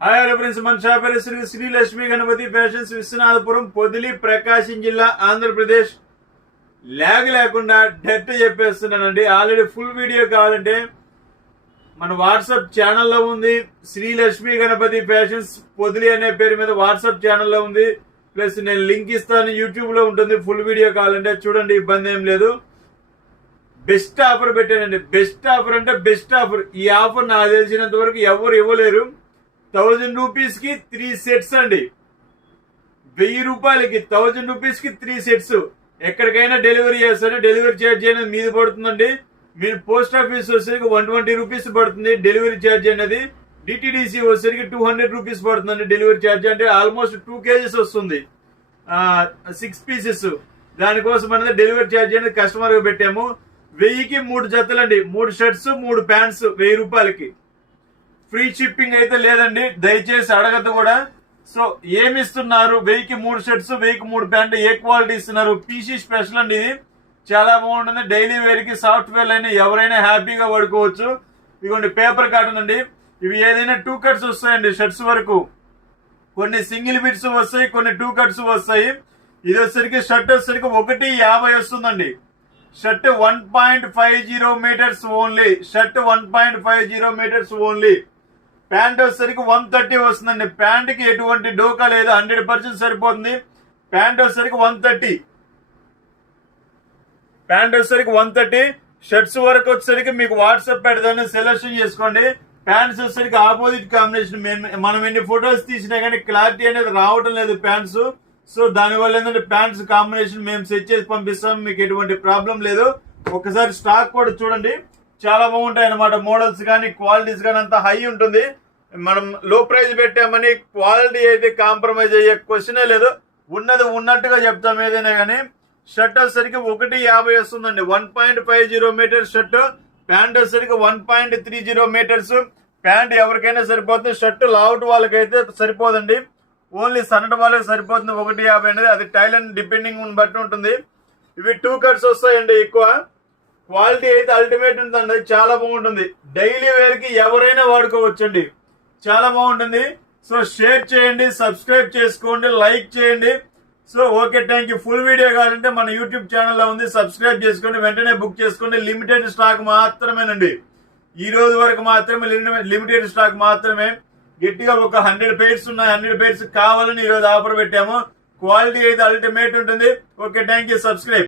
Hi hello friends, మన shop పేరు Shri Lakshmi Ganapati fashions, Viswanathapuram, Podili, ప్రకాశం జిల్లా, ఆంధ్రప్రదేశ్. ల్యాగ్ లేకుండా డెట్ చెప్పేస్తున్నానండి. ఆల్రెడీ ఫుల్ వీడియో కావాలంటే మన వాట్సాప్ ఛానల్లో ఉంది. శ్రీ లక్ష్మీ గణపతి ఫ్యాషన్స్ పొదిలి అనే పేరు మీద వాట్సాప్ ఛానల్లో ఉంది. ప్లస్ నేను లింక్ ఇస్తాను, యూట్యూబ్ లో ఉంటుంది. ఫుల్ వీడియో కావాలంటే చూడండి, ఇబ్బంది ఏం లేదు. బెస్ట్ ఆఫర్ పెట్టానండి. బెస్ట్ ఆఫర్ అంటే బెస్ట్ ఆఫర్. ఈ ఆఫర్ నాకు తెలిసినంత వరకు ఎవరు ఇవ్వలేరు. 1000 రూపీస్ కి 3 సెట్స్ అండి. 1000 రూపాయలకి 1000 రూపీస్ కి 3 సెట్స్. ఎక్కడికైనా డెలివరీ చేస్తాను. డెలివరీ ఛార్జ్ అనేది మీది పడుతుందండి. మీరు పోస్ట్ ఆఫీస్ వచ్చేసరికి 120 రూపీస్ పడుతుంది డెలివరీ ఛార్జ్ అనేది. డిటిడిసి వచ్చేసరికి 200 రూపీస్ పడుతుందండి డెలివరీ ఛార్జ్. అంటే ఆల్మోస్ట్ 2 కేజీస్ వస్తుంది, 6 పీసెస్. దానికోసం అనేది డెలివరీ ఛార్జ్ అనేది కస్టమర్ గా పెట్టాము. 1000కి 3 జతలండి, 3 షర్ట్స్ 3 ప్యాంట్స్ 1000 రూపాయలకి. ఫ్రీ షిప్పింగ్ అయితే లేదండి, దయచేసి అడగద్దు కూడా. సో ఏమి ఇస్తున్నారు? 1000కి 3 షర్ట్స్, 1000కి 3 ప్యాంట్. ఏ క్వాలిటీ ఇస్తున్నారు? పీసీ స్పెషల్ అండి. ఇది చాలా బాగుంటుంది. డైలీ వేర్ కి, సాఫ్ట్వేర్ అయినా ఎవరైనా హ్యాపీగా వాడుకోవచ్చు. ఇదిగోండి పేపర్ కాటన్ అండి. ఇవి ఏదైనా 2 కట్స్ వస్తాయండి షర్ట్స్ వరకు. కొన్ని సింగిల్ బిట్స్ వస్తాయి, కొన్ని 2 కట్స్ వస్తాయి. ఇది వచ్చేసరికి షర్ట్ వచ్చేసరికి 150 వస్తుందండి. Shirt 1.50 metres only. Shirt 1.50 metres only. Pant వచ్చేసరికి 130 వస్తుందండి. ప్యాంట్ కి ఎటువంటి డోకా లేదు, 100% సరిపోతుంది. ప్యాంట్ వచ్చేసరికి 130. ప్యాంట్ వచ్చేసరికి 130. షర్ట్స్ వరకు వచ్చేసరికి మీకు వాట్సాప్ పెడతాను, సెలెక్షన్ చేసుకోండి. ప్యాంట్స్ వచ్చేసరికి ఆపోజిట్ కాంబినేషన్. మనం ఎన్ని ఫొటోస్ తీసినా కానీ క్లారిటీ అనేది రావటం లేదు ప్యాంట్స్. సో దానివల్ల ఏంటంటే ప్యాంట్స్ కాంబినేషన్ మేము సెట్ చేసి పంపిస్తాం, మీకు ఎటువంటి ప్రాబ్లం లేదు. ఒకసారి స్టాక్ కూడా చూడండి, చాలా బాగుంటాయి అన్నమాట. మోడల్స్ కానీ క్వాలిటీస్ కానీ అంతా హై ఉంటుంది. మనం లో ప్రైస్ పెట్టామని క్వాలిటీ అయితే కాంప్రమైజ్ అయ్యే క్వశ్చనే లేదు. ఉన్నది ఉన్నట్టుగా చెప్తాం ఏదైనా కానీ. షర్ట్ వచ్చేసరికి 150 వస్తుందండి. 1.50 మీటర్స్ షర్ట్. ప్యాంట్ వచ్చేసరికి 1.30 మీటర్స్. ప్యాంట్ ఎవరికైనా సరిపోతుంది. షర్ట్ లావుట్ వాళ్ళకైతే సరిపోదండి, ఓన్లీ సన్నటి వాళ్ళకి సరిపోతుంది 150 అనేది. అది టైల్ అండ్ డిపెండింగ్ బట్టి ఉంటుంది. ఇవి 2 కట్స్ వస్తాయండి. ఎక్కువ క్వాలిటీ అయితే అల్టిమేట్ ఉందండి, చాలా బాగుంటుంది. డైలీ వేర్ కి ఎవరైనా వాడుకోవచ్చండి, చాలా బాగుంటుంది. సో షేర్ చేయండి, సబ్స్క్రైబ్ చేసుకోండి, లైక్ చేయండి. So okay, thank you. Full video కావాలంటే మన యూట్యూబ్ ఛానల్లో ఉంది, సబ్స్క్రైబ్ చేసుకోండి, వెంటనే బుక్ చేసుకోండి. లిమిటెడ్ స్టాక్ మాత్రమేనండి, ఈ రోజు వరకు మాత్రమే లిమిటెడ్ స్టాక్ మాత్రమే. గట్టిగా ఒక 100 పేర్స్ ఉన్నాయి. 100 పేర్స్ కావాలని ఈ రోజు ఆఫర్ పెట్టాము. క్వాలిటీ అయితే అల్టిమేట్ ఉంటుంది. Okay, thank you. సబ్స్క్రైబ్.